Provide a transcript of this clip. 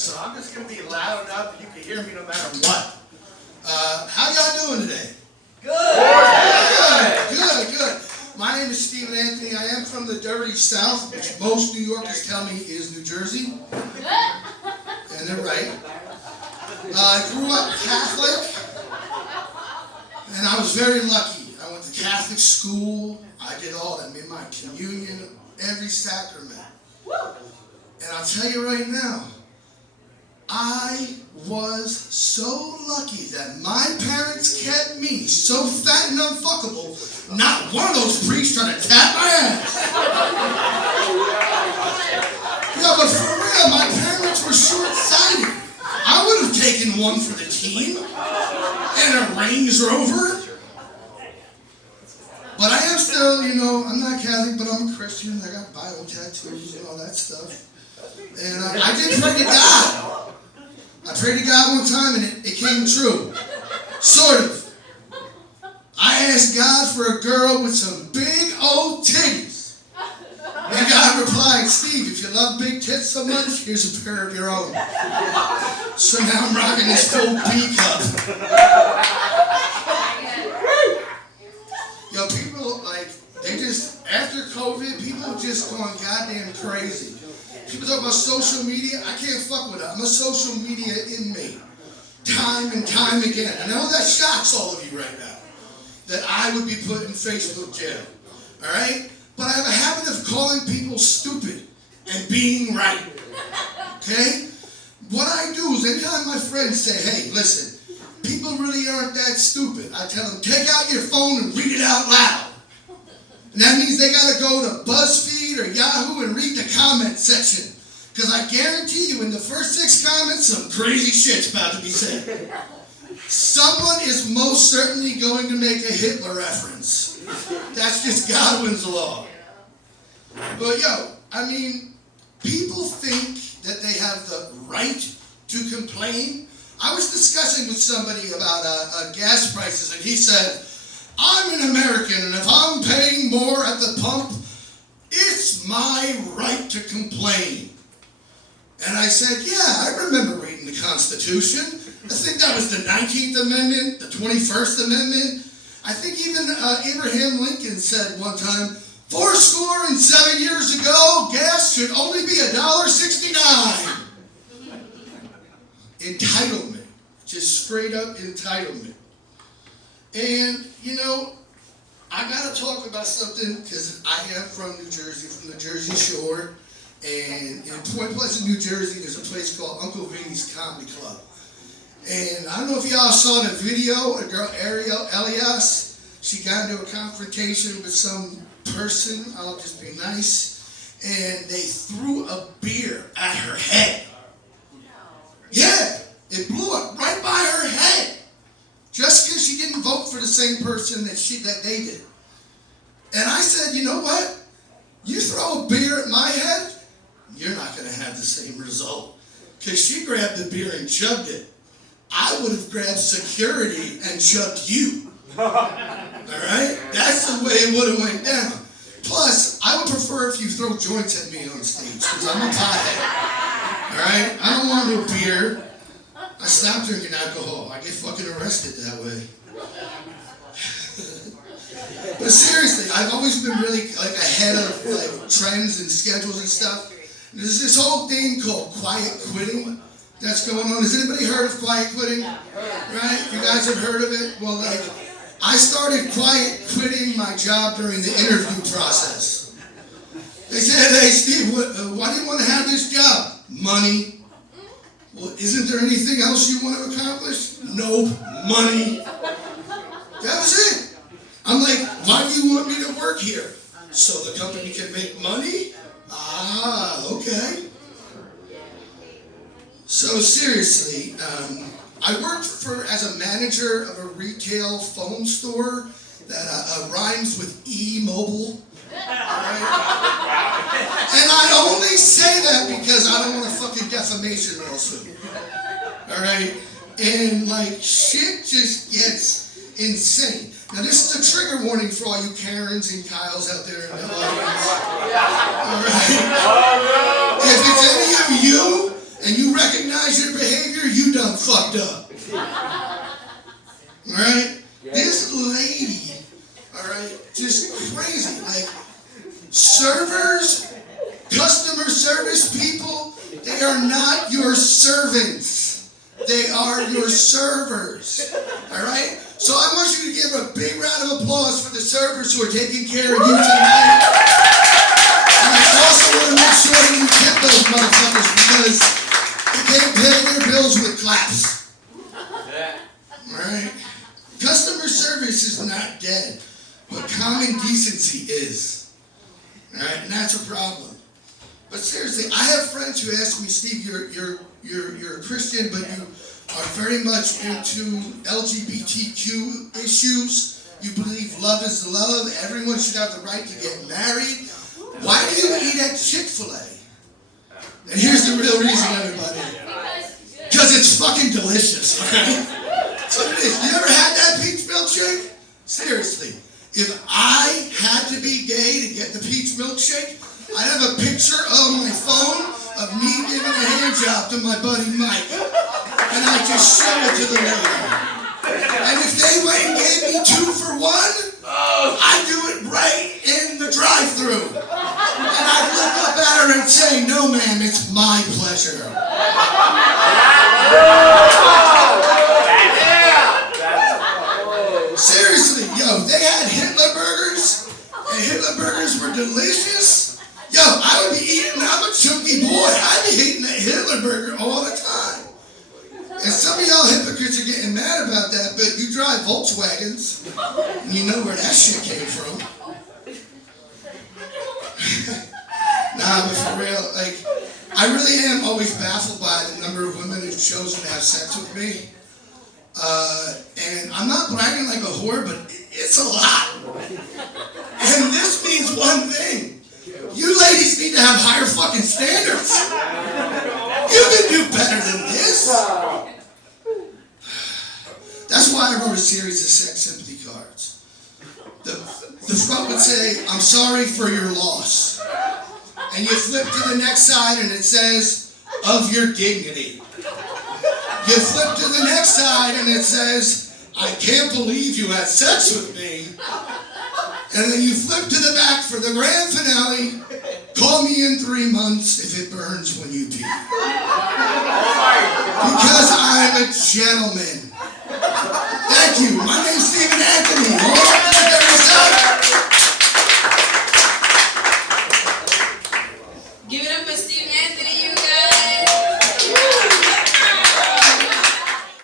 so I'm just going to be loud enough that you can hear me no matter what. How y'all doing today? Good. My name is Stephen Anthony. I am from the dirty South, which most New Yorkers tell me is New Jersey. And they're right. I grew up Catholic, and I was very lucky. I went to Catholic school. I did all that. I made my communion, every sacrament. And I'll tell you right now, I was so lucky that my parents kept me so fat and unfuckable, not one of those priests trying to tap my ass. Yeah, but for real, my parents were short-sighted. I would have taken one for the team and a Range Rover. But I am still, I'm not Catholic, but I'm a Christian. I got Bible tattoos and all that stuff. And I did pray to God. I prayed to God one time and it came true. Sort of. I asked God for a girl with some big old titties. And God replied, Steve, if you love big tits so much, here's a pair of your own. So now I'm rocking this full B cup. Yo, people, they just, after COVID, people just going goddamn crazy. People talk about social media. I can't fuck with it. I'm a social media inmate. Time and time again. I know that shocks all of you right now. That I would be put in Facebook jail. Alright? But I have a habit of calling people stupid and being right. Okay? What I do is anytime my friends say, hey, listen, people really aren't that stupid, I tell them, take out your phone and read it out loud. And that means they got to go to BuzzFeed or Yahoo and read the comment section. Because I guarantee you in the first 6 comments, some crazy shit's about to be said. Someone is most certainly going to make a Hitler reference. That's just Godwin's law. But people think that they have the right to complain. I was discussing with somebody about gas prices, and he said, I'm an American, and if I'm paying more at the pump, it's my right to complain. And I said, yeah, I remember reading the Constitution. I think that was the 19th Amendment, the 21st Amendment. I think even Abraham Lincoln said one time, 7 years ago, gas should only be $1.69. Entitlement. Just straight up entitlement. And, I got to talk about something because I am from New Jersey, from the Jersey Shore. And in Point Pleasant, New Jersey, there's a place called Uncle Vinny's Comedy Club. And I don't know if y'all saw the video, a girl, Ariel Elias, she got into a confrontation with some person, I'll just be nice, and they threw a beer at her head. Yeah, it blew up right by her head. Just because she didn't vote for the same person that they did. And I said, you know what? You throw a beer at my head, you're not going to have the same result. Because she grabbed the beer and chugged it. I would have grabbed security and chugged you. Alright? That's the way it would have went down. Plus, I would prefer if you throw joints at me on stage, because I'm a pothead. Alright? I don't want no beer. I stopped drinking alcohol. I get fucking arrested that way. But seriously, I've always been really ahead of trends and schedules and stuff. There's this whole thing called quiet quitting that's going on. Has anybody heard of quiet quitting? Right? You guys have heard of it? Well, I started quiet quitting my job during the interview process. They said, hey, Steve, why do you want to have this job? Money. Well, isn't there anything else you want to accomplish? Nope. Money. That was it. I'm like, why do you want me to work here? So the company can make money? Ah, okay. So seriously, I worked as a manager of a retail phone store that rhymes with E-Mobile. Right? And I only say that because I don't want a fucking defamation lawsuit. Alright? And shit just gets insane. Now this is a trigger warning for all you Karens and Kyles out there in the audience. Alright? If it's any of you and you recognize Alright? This lady, alright, just crazy. Like, servers, customer service people, they are not your servants. They are your servers. Alright? So I want you to give a big round of applause for the servers who are taking care of you tonight. And I also want to make sure that you tip those motherfuckers because they can't pay their bills with claps. Alright? Customer service is not dead, but common decency is. Alright? And that's a problem. But seriously, I have friends who ask me, Steve, you're a Christian, but you are very much into LGBTQ issues. You believe love is love. Everyone should have the right to get married. Why do you eat at Chick-fil-A? And here's the real reason, everybody. Because it's fucking delicious, right? That's what it is. You ever had that peach milkshake? Seriously. If I had to be gay to get the peach milkshake, I'd have a picture on my phone of me giving a hand job to my buddy Mike. And I just show it to the lady. And if they went and gave me 2 for 1, I'd do it right in the drive-thru. And I'd look up at her and say, no ma'am, it's my pleasure. Seriously, yo, they had Hitler burgers, and Hitler burgers were delicious. Yo, I would be eating, I'm a chunky boy, I'd be eating that Hitler burger all the time. And some of y'all hypocrites are getting mad about that, but you drive Volkswagens, and you know where that shit came from. Nah, but for real, like, I really am always baffled by the number of women who've chosen to have sex with me. And I'm not bragging like a whore, but it's a lot. And this means one thing. You ladies need to have higher fucking standards. You can do better than this. That's why I wrote a series of sex sympathy cards. The front would say, I'm sorry for your loss. And you flip to the next side and it says, of your dignity. You flip to the next side and it says, I can't believe you had sex with me. And then you flip to the back for the grand finale. Call me in 3 months if it burns when you pee. Because I'm a gentleman. Thank you. My name's Stephen Anthony. Hold on to the Give it up for Steve Anthony.